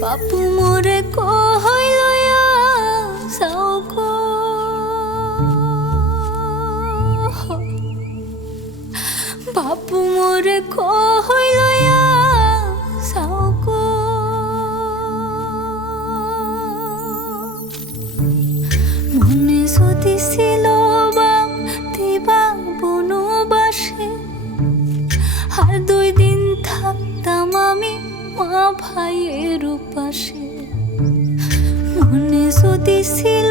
বাপু মোরে কহইলয়া সাউকো বাপু মোরে মনে ছিল বাপ দিবা বনবাসে। আর দুই দিন থাকতাম মা ভাইয়ের উপাসে। মনে ছিল